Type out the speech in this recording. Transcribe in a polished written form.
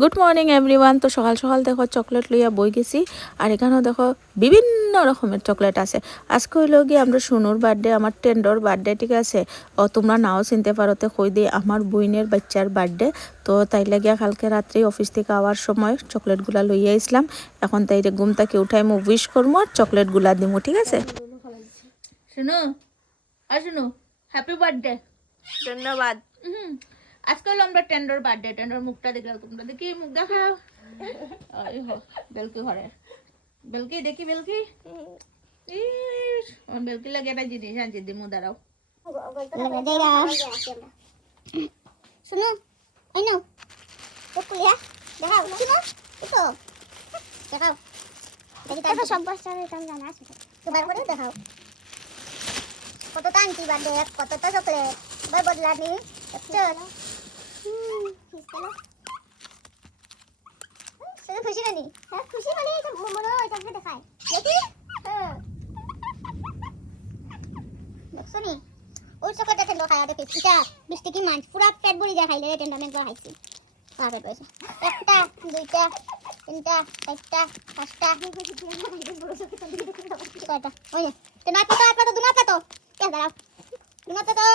Good morning everyone. তো সকাল সকাল দেখো চকলেট লইয়া বই গেছি, আর এখানেও দেখো বিভিন্ন রকমের চকলেট আছে। আজকে হইল গিয়ে আমরা সোনুর বার্থডে, আমার টেন্ডর বার্থডে, ঠিক আছে। ও তোমরা নাও চিনতে পারো, তো কই দিই আমার বইনের বাচ্চার বার্থডে। তো তাই লাগিয়া কালকে রাত্রে অফিস থেকে আওয়ার সময় চকলেটগুলা লইয়া আসলাম। এখন তাই ঘুম থেকে উঠাই মু উইশ করবো আর চকলেটগুলা দিব, ঠিক আছে। শুনো আর শুনো, হ্যাপি বার্থডে। ধন্যবাদ। আজকে হলো আমরা টেন্ডর বার্থডে। টেন্ডর মুখটা দেখলাম, তোমরা দেখি মুখ দেখাও। বেলকি ঘরে, বেলকি দেখি, বেলকি বেলকি লাগে একটা জিনিস আনছি, দিমু দাঁড়াও। শুনো ওই নাও কুলিয়া দেখাও, শুনো তো দেখাও, দেখি তারপর সব বছর তুমি জানা আছে তোমার করে দেখাও কতটা আনছি বার্থডে, কতটা চকলেট এবার বদলানি। চল শুধু খুশি বানি, হ্যাঁ খুশি মানে এটা মনে হয় এটাকে দেখায় দেখি। হ্যাঁ দেখছো নি ওই চকলেটটা টেন্ডো খাওয়া দেখি, এটা মিষ্টি কি মাছ পুরা পেট ভরি যা খাইলে টেন্ডো অনেক বার খাইছি। পেট পয়সা একটা দুইটা তিনটা চারটা পাঁচটা ছয়টা ওই তেনা পাতা দুনা পাতা কে দাঁড়াও দুনা পাতা